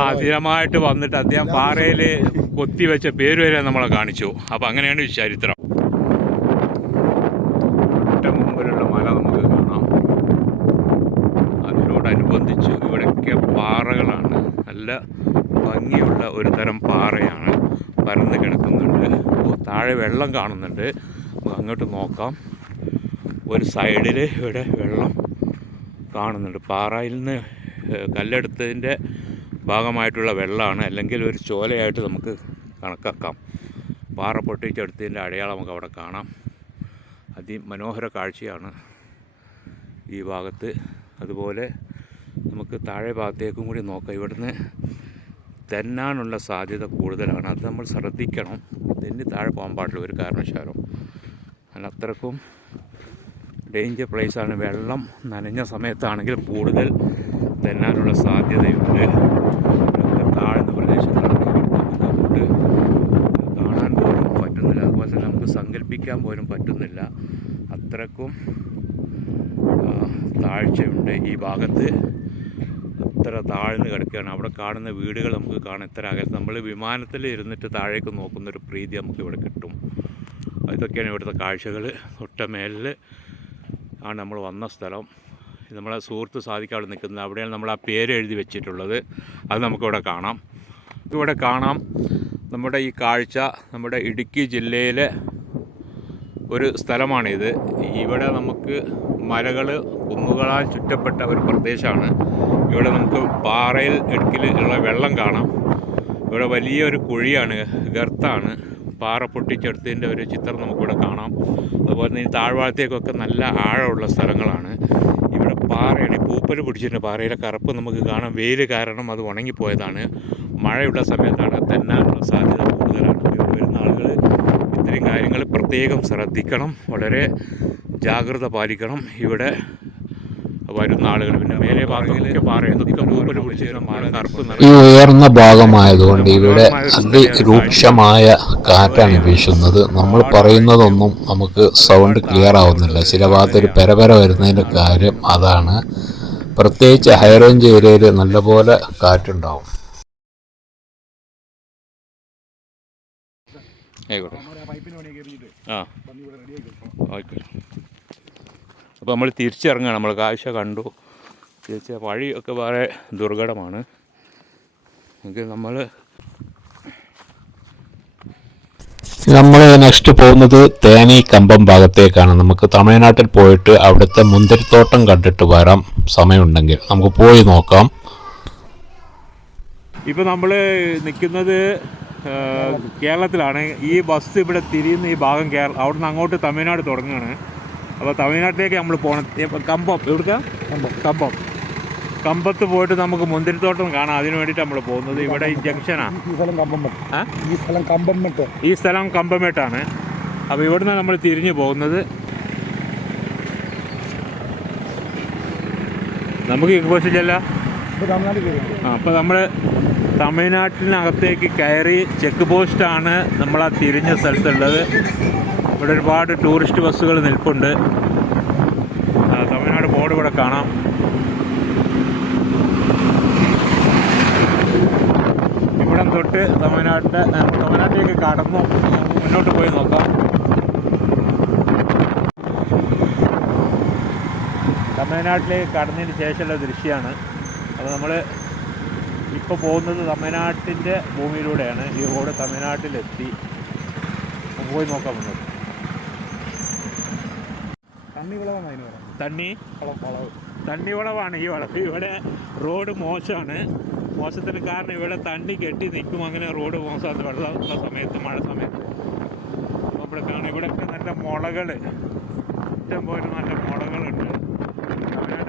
ആ സ്ഥിരമായിട്ട് വന്നിട്ട് അദ്ദേഹം പാറയിൽ കൊത്തിവെച്ച പേര് വരെ നമ്മളെ കാണിച്ചു. അപ്പം അങ്ങനെയാണ് ചരിത്രം. മുമ്പിലുള്ള മല നമുക്ക് കാണാം. അതിനോടനുബന്ധിച്ച് ഇവിടെയൊക്കെ പാറകളാണ്. നല്ല ഭംഗിയുള്ള ഒരു തരം പാറയാണ് പരന്ന് കിടക്കുന്നുണ്ട്. താഴെ വെള്ളം കാണുന്നുണ്ട്. അങ്ങോട്ട് നോക്കാം. ഒരു സൈഡിൽ ഇവിടെ വെള്ളം കാണുന്നുണ്ട്. പാറയിൽ നിന്ന് കല്ലെടുത്തതിന്റെ ഭാഗമായിട്ടുള്ള വെള്ളമാണ്. അല്ലെങ്കിൽ ഒരു ചോലയായിട്ട് നമുക്ക് കണക്കാക്കാം. പാറ പൊട്ടിച്ചെടുത്തതിന്റെ അടയാളം നമുക്ക് അവിടെ കാണാം. അതിമനോഹര കാഴ്ചയാണ് ഈ ഭാഗത്ത്. അതുപോലെ നമുക്ക് താഴെ ഭാഗത്തേക്കും കൂടി നോക്കാം. ഇവിടുന്ന് തെന്നാനുള്ള സാധ്യത കൂടുതലാണ്. അത് നമ്മൾ ശ്രദ്ധിക്കണം. തെന്നി താഴെ പോകാൻ പാടില്ല ഒരു കാരണവശാലും. അല്ല അത്രക്കും ഡേഞ്ചർ പ്ലേസാണ് വെള്ളം നനഞ്ഞ സമയത്താണെങ്കിൽ കൂടുതൽ തെന്നാനുള്ള സാധ്യതയുണ്ട്. ഇതൊക്കെ താഴ്ന്ന പ്രദേശത്താണ് നമുക്ക് കാണാൻ പോലും പറ്റുന്നില്ല. അതുപോലെ തന്നെ നമുക്ക് സങ്കല്പിക്കാൻ പോലും പറ്റുന്നില്ല. അത്രക്കും താഴ്ചയുണ്ട് ഈ ഭാഗത്ത്. അത്ര താഴ്ന്ന് കിടക്കുകയാണ്. അവിടെ കാണുന്ന വീടുകൾ നമുക്ക് കാണാൻ ഇത്ര അകലത്ത് നമ്മൾ വിമാനത്തിൽ ഇരുന്നിട്ട് താഴേക്ക് നോക്കുന്നൊരു പ്രീതി നമുക്ക് ഇവിടെ കിട്ടും. ഇതൊക്കെയാണ് ഇവിടുത്തെ കാഴ്ചകൾ തൊട്ട ആണ് നമ്മൾ വന്ന സ്ഥലം. നമ്മളെ സുഹൃത്ത് സാധിക്കാതെ നിൽക്കുന്നത് അവിടെയാണ് നമ്മൾ ആ പേര് എഴുതി വെച്ചിട്ടുള്ളത്. അത് നമുക്കിവിടെ കാണാം. ഇവിടെ കാണാം നമ്മുടെ ഈ കാഴ്ച നമ്മുടെ ഇടുക്കി ജില്ലയിലെ ഒരു സ്ഥലമാണിത്. ഇവിടെ നമുക്ക് മലകൾ കുന്നുകളാൽ ചുറ്റപ്പെട്ട ഒരു പ്രദേശമാണ്. ഇവിടെ നമുക്ക് പാറയിൽ ഇടുക്കിൽ ഉള്ള വെള്ളം കാണാം. ഇവിടെ വലിയൊരു കുഴിയാണ് ഗർത്താണ്. പാറ പൊട്ടിച്ചെടുത്തതിന്റെ ഒരു ചിത്രം നമുക്കിവിടെ കാണാം. അതുപോലെ തന്നെ ഈ താഴ്വാഴത്തേക്കൊക്കെ നല്ല ആഴമുള്ള സ്ഥലങ്ങളാണ്. പാറയാണ്. പൂപ്പൽ പിടിച്ചിട്ടുണ്ട് പാറയിലെ കറുപ്പ് നമുക്ക് കാണാം. വെയിൽ കാരണം അത് ഉണങ്ങിപ്പോയതാണ്. മഴയുള്ള സമയത്താണ് തെന്നാനുള്ള സാധ്യത കൂടുതലാണ്. വരുന്ന ആളുകൾ ഇത്തരം കാര്യങ്ങൾ പ്രത്യേകം ശ്രദ്ധിക്കണം. വളരെ ജാഗ്രത പാലിക്കണം. ഇവിടെ വരുന്ന ആളുകൾ പിന്നെ മേലെ ഭാഗത്തൊക്കെ പാറ എന്തൊക്കെ പൂപ്പൽ പിടിച്ചിട്ട് മഴ കറുപ്പ് ഈ ഉയർന്ന ഭാഗമായതുകൊണ്ട് ഇവിടെ അതിരൂക്ഷമായ കാറ്റാണ് വീശുന്നത്. നമ്മൾ പറയുന്നതൊന്നും നമുക്ക് സൗണ്ട് ക്ലിയർ ആവുന്നില്ല. ചില ഭാഗത്തൊരു പെരപര വരുന്നതിന്റെ കാര്യം അതാണ്. പ്രത്യേകിച്ച് ഹൈ റേഞ്ച് ഏരിയയിൽ നല്ലപോലെ കാറ്റുണ്ടാവും. ആയിക്കോട്ടെ. ആ ആയിക്കോട്ടെ. അപ്പോൾ നമ്മൾ തിരിച്ചിറങ്ങുകയാണ്. നമ്മൾ കാഴ്ച കണ്ടു. തിരിച്ച വഴിയൊക്കെ വളരെ ദുർഘടമാണ്. എങ്കിൽ നമ്മൾ നമ്മൾ നെക്സ്റ്റ് പോകുന്നത് തേനി കമ്പം ഭാഗത്തേക്കാണ്. നമുക്ക് തമിഴ്നാട്ടിൽ പോയിട്ട് അവിടുത്തെ മുന്തിരിത്തോട്ടം കണ്ടിട്ട് വരാം. സമയമുണ്ടെങ്കിൽ നമുക്ക് പോയി നോക്കാം. ഇപ്പോൾ നമ്മൾ നിൽക്കുന്നത് കേരളത്തിലാണ്. ഈ ബസ് ഇവിടെ തിരിയുന്ന ഈ ഭാഗം കേരള അവിടുന്ന് അങ്ങോട്ട് തമിഴ്നാട് തുടങ്ങുകയാണ്. അപ്പോൾ തമിഴ്നാട്ടിലേക്ക് നമ്മൾ പോകണം കമ്പം. എവിടുക്ക? കമ്പം. കമ്പത്ത് പോയിട്ട് നമുക്ക് മുന്തിരിത്തോട്ടം കാണാം. അതിനു വേണ്ടിയിട്ട് നമ്മൾ പോകുന്നത്. ഇവിടെ ഈ ജംഗ്ഷനാണ് ഈ സ്ഥലം കമ്പംമെട്ട് ആ? ഈ സ്ഥലം കമ്പംമെട്ട് ഈ സ്ഥലം കമ്പമേട്ടാണ് അപ്പോൾ ഇവിടുന്ന് നമ്മൾ തിരിഞ്ഞു പോകുന്നത്. നമുക്ക് ആ അപ്പോൾ നമ്മൾ തമിഴ്നാട്ടിനകത്തേക്ക് കയറി ചെക്ക് പോസ്റ്റാണ് നമ്മൾ ആ തിരിഞ്ഞ സ്ഥലത്തുള്ളത്. ഇവിടെ ഒരുപാട് ടൂറിസ്റ്റ് ബസ്സുകൾ നിൽപ്പുണ്ട്. തമിഴ്നാട് ബോർഡ് ഇവിടെ കാണാം. ഇവിടം തൊട്ട് തമിഴ്നാട്ടിന്റെ തമിഴ്നാട്ടിലേക്ക് കടന്നു. മുന്നോട്ട് പോയി നോക്കാം. തമിഴ്നാട്ടിലേക്ക് കടന്നതിന് ശേഷമുള്ള ദൃശ്യമാണ്. അപ്പോൾ നമ്മൾ ഇപ്പോൾ പോകുന്നത് തമിഴ്നാട്ടിന്റെ ഭൂമിയിലൂടെയാണ്. ഈ റോഡ് തമിഴ്നാട്ടിലെത്തി. പോയി നോക്കാം മുന്നോട്ട് തണ്ണി തണ്ണി? വളം വളവ് വളവാണ് ഈ വളവ് ഇവിടെ റോഡ് മോശമാണ്. മോശത്തിന് കാരണം ഇവിടെ തണ്ണി കെട്ടി നിൽക്കും. അങ്ങനെ റോഡ് മോശമാണ് വെള്ളം ഉള്ള സമയത്ത് മഴ സമയത്ത്. കാണാം ഇവിടെയൊക്കെ നല്ല മുളകൾ ഇഷ്ടം പോലെ നല്ല മുളകളുണ്ട്. മുളകൾ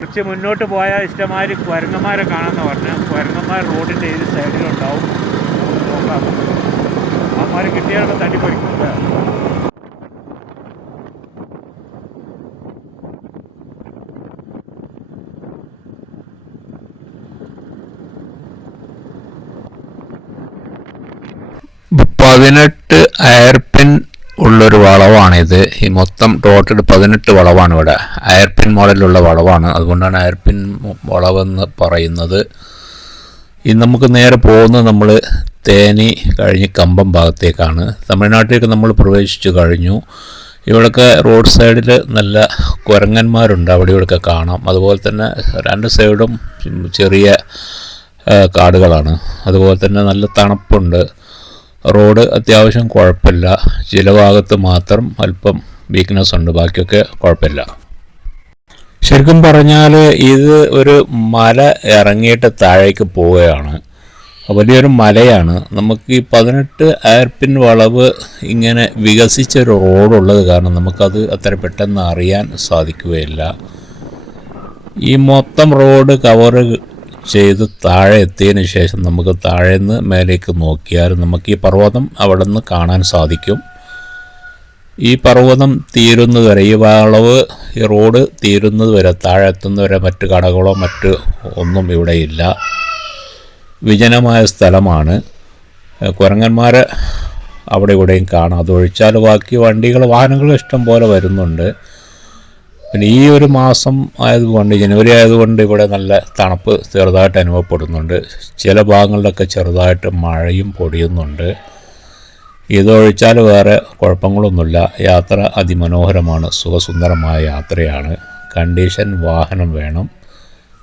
കുറച്ച് മുന്നോട്ട് പോയാൽ ഇഷ്ടമാതിരി കുരങ്ങന്മാരെ കാണാമെന്ന് പറഞ്ഞു. കുരങ്ങന്മാർ റോഡിന്റെ ഏത് സൈഡിലുണ്ടാവും നോക്കാം. അവന്മാർ കിട്ടിയാലൊക്കെ തട്ടിപ്പറിക്കുന്നുണ്ട് പതിനെട്ട് അയർപിൻ ഉള്ളൊരു വളവാണിത്. ഈ മൊത്തം ടോട്ടൽ പതിനെട്ട് വളവാണ് ഇവിടെ. അയർപിൻ മോഡലുള്ള വളവാണ്. അതുകൊണ്ടാണ് അയർപിൻ വളവെന്ന് പറയുന്നത്. ഇനി നമുക്ക് നേരെ പോകുന്നത് നമ്മൾ തേനി കഴിഞ്ഞ് കമ്പം ഭാഗത്തേക്കാണ്. തമിഴ്നാട്ടിലേക്ക് നമ്മൾ പ്രവേശിച്ചു കഴിഞ്ഞു. ഇവിടൊക്കെ റോഡ് സൈഡിൽ നല്ല കുരങ്ങന്മാരുണ്ട്. അവിടെ ഇവിടെയൊക്കെ കാണാം. അതുപോലെ തന്നെ രണ്ട് സൈഡും ചെറിയ കാടുകളാണ്. അതുപോലെ തന്നെ നല്ല തണുപ്പുണ്ട്. റോഡ് അത്യാവശ്യം കുഴപ്പമില്ല. ചില ഭാഗത്ത് മാത്രം അല്പം വീക്ക്നെസ് ഉണ്ട്. ബാക്കിയൊക്കെ കുഴപ്പമില്ല. ശരിക്കും പറഞ്ഞാൽ ഇത് ഒരു മല ഇറങ്ങിയിട്ട് താഴേക്ക് പോവുകയാണ്. വലിയൊരു മലയാണ്. നമുക്ക് ഈ പതിനെട്ട് ആയിരപ്പിൻ വളവ് ഇങ്ങനെ വികസിച്ച ഒരു റോഡുള്ളത് കാരണം നമുക്കത് അത്ര പെട്ടെന്ന് അറിയാൻ സാധിക്കുകയില്ല. ഈ മൊത്തം റോഡ് കവർ ചെയ്ത് താഴെ എത്തിയതിന് ശേഷം നമുക്ക് താഴെ നിന്ന് മേലേക്ക് നോക്കിയാൽ നമുക്ക് ഈ പർവതം അവിടെ നിന്ന് കാണാൻ സാധിക്കും. ഈ പർവതം തീരുന്നതുവരെ ഈ വളവ് ഈ റോഡ് തീരുന്നതുവരെ താഴെ എത്തുന്നവരെ മറ്റു കടകളോ മറ്റ് ഒന്നും ഇവിടെ ഇല്ല. വിജനമായ സ്ഥലമാണ്. കുരങ്ങന്മാർ അവിടെ ഇവിടെയും കാണാം. അതൊഴിച്ചാൽ ബാക്കി വണ്ടികൾ വാഹനങ്ങൾ ഇഷ്ടം പോലെ വരുന്നുണ്ട്. പിന്നെ ഈ ഒരു മാസം ആയതുകൊണ്ട് ജനുവരി ആയതുകൊണ്ട് ഇവിടെ നല്ല തണുപ്പ് ചെറുതായിട്ട് അനുഭവപ്പെടുന്നുണ്ട്. ചില ഭാഗങ്ങളിലൊക്കെ ചെറുതായിട്ട് മഴയും പൊടിയുന്നുണ്ട്. ഇതൊഴിച്ചാൽ വേറെ കുഴപ്പങ്ങളൊന്നുമില്ല. യാത്ര അതിമനോഹരമാണ്. സുഖസുന്ദരമായ യാത്രയാണ്. കണ്ടീഷൻ വാഹനം വേണം.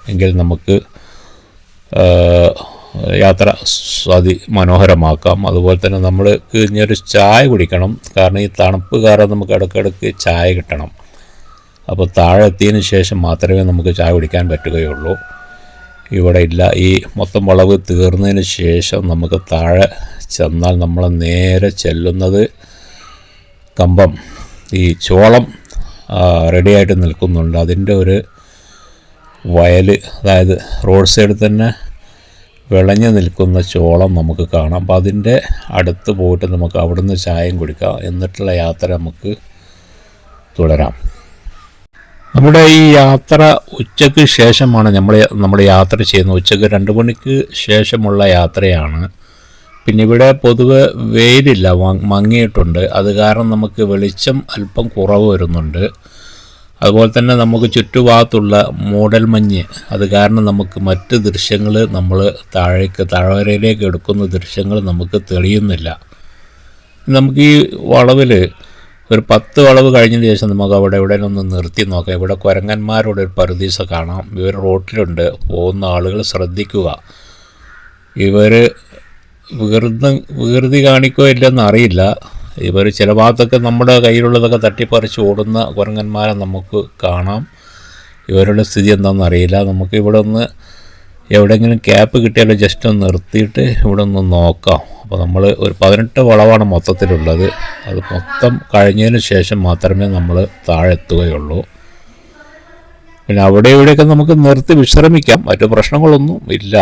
എങ്കിൽ നമുക്ക് യാത്ര അതി മനോഹരമാക്കാം അതുപോലെ തന്നെ നമ്മൾ ഇനിയൊരു ചായ കുടിക്കണം. കാരണം ഈ തണുപ്പ് കാരണം നമുക്ക് ഇടയ്ക്കിടയ്ക്ക് ചായ കിട്ടണം. അപ്പോൾ താഴെ എത്തിയതിന് ശേഷം മാത്രമേ നമുക്ക് ചായ കുടിക്കാൻ പറ്റുകയുള്ളൂ. ഇവിടെ ഇല്ല ഈ മൊത്തം വളവ് തീർന്നതിന് ശേഷം നമുക്ക് താഴെ ചെന്നാൽ നമ്മൾ നേരെ ചെല്ലുന്നത് കമ്പം. ഈ ചോളം റെഡിയായിട്ട് നിൽക്കുന്നുണ്ട്. അതിന്റെ ഒരു വയൽ അതായത് റോഡ് സൈഡിൽ തന്നെ വിളഞ്ഞു നിൽക്കുന്ന ചോളം നമുക്ക് കാണാം. അപ്പോൾ അതിന്റെ അടുത്ത് പോയിട്ട് നമുക്ക് അവിടുന്ന് ചായയും കുടിക്കാം. എന്നിട്ടുള്ള യാത്ര നമുക്ക് തുടരാം. നമ്മുടെ ഈ യാത്ര ഉച്ചയ്ക്ക് ശേഷമാണ് നമ്മൾ നമ്മൾ യാത്ര ചെയ്യുന്നത്. ഉച്ചയ്ക്ക് രണ്ട് മണിക്ക് ശേഷമുള്ള യാത്രയാണ്. പിന്നെ ഇവിടെ പൊതുവെ വെയിലില്ല മങ്ങിയിട്ടുണ്ട്. അത് കാരണം നമുക്ക് വെളിച്ചം അല്പം കുറവ് വരുന്നുണ്ട്. അതുപോലെ തന്നെ നമുക്ക് ചുറ്റുഭാഗത്തുള്ള മൂടൽ മഞ്ഞ് അത് കാരണം നമുക്ക് മറ്റ് ദൃശ്യങ്ങൾ നമ്മൾ താഴേക്ക് താഴ്വരയിലേക്ക് എടുക്കുന്ന ദൃശ്യങ്ങൾ നമുക്ക് തെളിയുന്നില്ല. നമുക്ക് ഈ വളവിൽ ഒരു പത്ത് വളവ് കഴിഞ്ഞതിന് ശേഷം നമുക്ക് അവിടെ എവിടെ ഒന്ന് നിർത്തി നോക്കാം. ഇവിടെ കുരങ്ങന്മാരുടെ ഒരു പറുദീസ കാണാം. ഇവർ റോട്ടിലുണ്ട്. പോകുന്ന ആളുകൾ ശ്രദ്ധിക്കുക. ഇവർ വികൃത വികൃതി കാണിക്കോ ഇല്ലെന്ന് അറിയില്ല. ഇവർ ചില ഭാഗത്തൊക്കെ നമ്മുടെ കയ്യിലുള്ളതൊക്കെ തട്ടിപ്പറിച്ച് ഓടുന്ന കുരങ്ങന്മാരെ നമുക്ക് കാണാം. ഇവരുടെ സ്ഥിതി എന്താണെന്ന് അറിയില്ല. നമുക്ക് ഇവിടെ ഒന്ന് എവിടെയെങ്കിലും ക്യാപ്പ് കിട്ടിയാലോ ജസ്റ്റ് ഒന്ന് നിർത്തിയിട്ട് ഇവിടെ ഒന്ന് നോക്കാം. അപ്പോൾ നമ്മൾ ഒരു പതിനെട്ട് വളവാണ് മൊത്തത്തിലുള്ളത്. അത് മൊത്തം കഴിഞ്ഞതിന് ശേഷം മാത്രമേ നമ്മൾ താഴെ എത്തുകയുള്ളൂ. പിന്നെ അവിടെ ഇവിടെയൊക്കെ നമുക്ക് നിർത്തി വിശ്രമിക്കാം. മറ്റു പ്രശ്നങ്ങളൊന്നും ഇല്ല.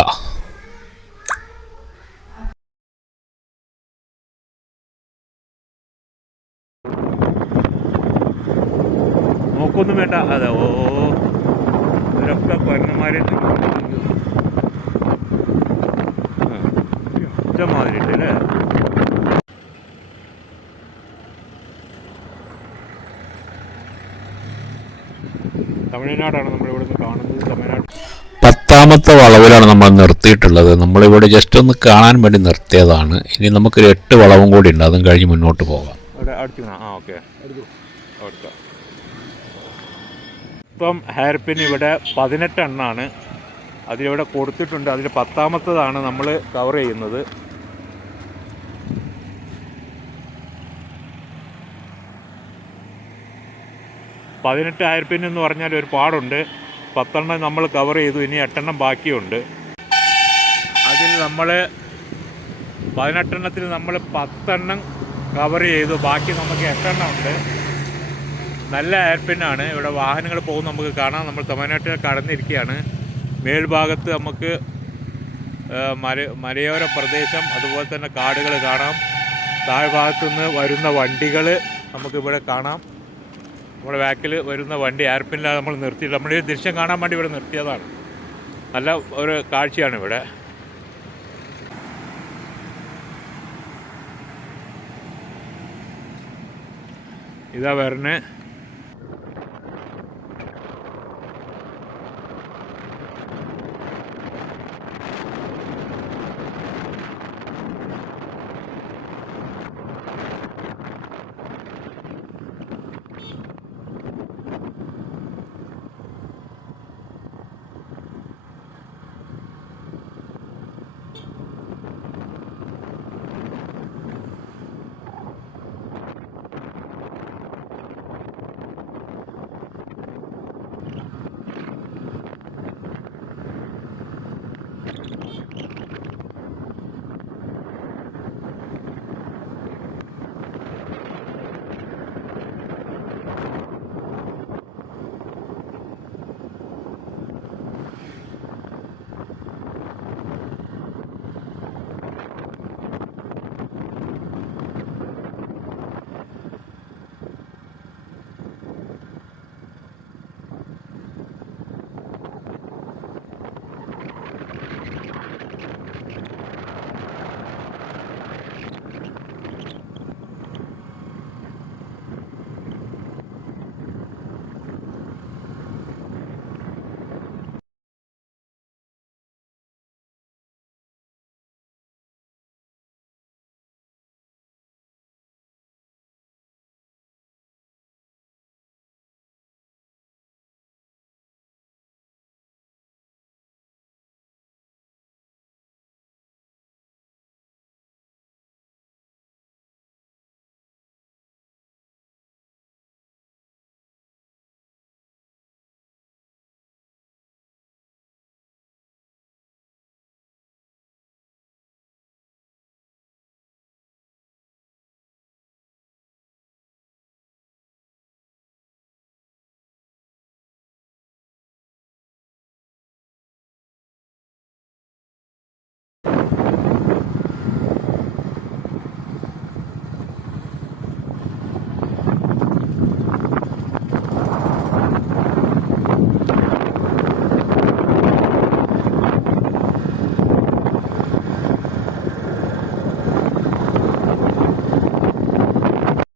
നോക്കൊന്നും വേണ്ട. അതെ ഓ ഇവരൊക്കെ കൊരങ്ങന്മാരെ ഇഷ്ടമാതിരി ഉണ്ട് അല്ലേ തമിഴ്നാടാണ് നമ്മൾ ഇവിടുന്ന് കാണുന്നത്. തമിഴ്നാട് പത്താമത്തെ വളവിലാണ് നമ്മൾ നിർത്തിയിട്ടുള്ളത്. നമ്മളിവിടെ ജസ്റ്റ് ഒന്ന് കാണാൻ വേണ്ടി നിർത്തിയതാണ്. ഇനി നമുക്കൊരു എട്ട് വളവും കൂടി ഉണ്ട്. അതും കഴിഞ്ഞ് മുന്നോട്ട് പോകാം. ഇപ്പം ഹെയർ പിൻ ഇവിടെ പതിനെട്ട് എണ്ണാണ് അതിലിവിടെ കൊടുത്തിട്ടുണ്ട്. അതിൽ പത്താമത്തതാണ് നമ്മൾ കവർ ചെയ്യുന്നത്. പതിനെട്ട് ആയിരപ്പിൻ എന്ന് പറഞ്ഞാൽ ഒരു പാടുണ്ട്. പത്തെണ്ണം നമ്മൾ കവർ ചെയ്തു ഇനി എട്ടെണ്ണം ബാക്കിയുണ്ട്. അതിൽ നമ്മൾ പതിനെട്ടെണ്ണത്തിൽ നമ്മൾ പത്തെണ്ണം കവർ ചെയ്തു. ബാക്കി നമുക്ക് എട്ടെണ്ണം ഉണ്ട്. നല്ല എയർപിന്നാണ് ഇവിടെ വാഹനങ്ങൾ പോകും നമുക്ക് കാണാം. നമ്മൾ തമിഴ്നാട്ടിൽ കടന്നിരിക്കുകയാണ്. മേൽഭാഗത്ത് നമുക്ക് മല മലയോര പ്രദേശം അതുപോലെ തന്നെ കാടുകൾ കാണാം. താഴ്ഭാഗത്തു നിന്ന് വരുന്ന വണ്ടികൾ നമുക്കിവിടെ കാണാം. നമ്മുടെ ബാക്കിൽ വരുന്ന വണ്ടി എയർപിന്നിലാണ് നമ്മൾ നിർത്തിയത് നമ്മൾ ഈ ദൃശ്യം കാണാൻ വേണ്ടി ഇവിടെ നിർത്തിയതാണ്. നല്ല ഒരു കാഴ്ചയാണ് ഇവിടെ. ഇതാ വരണേ.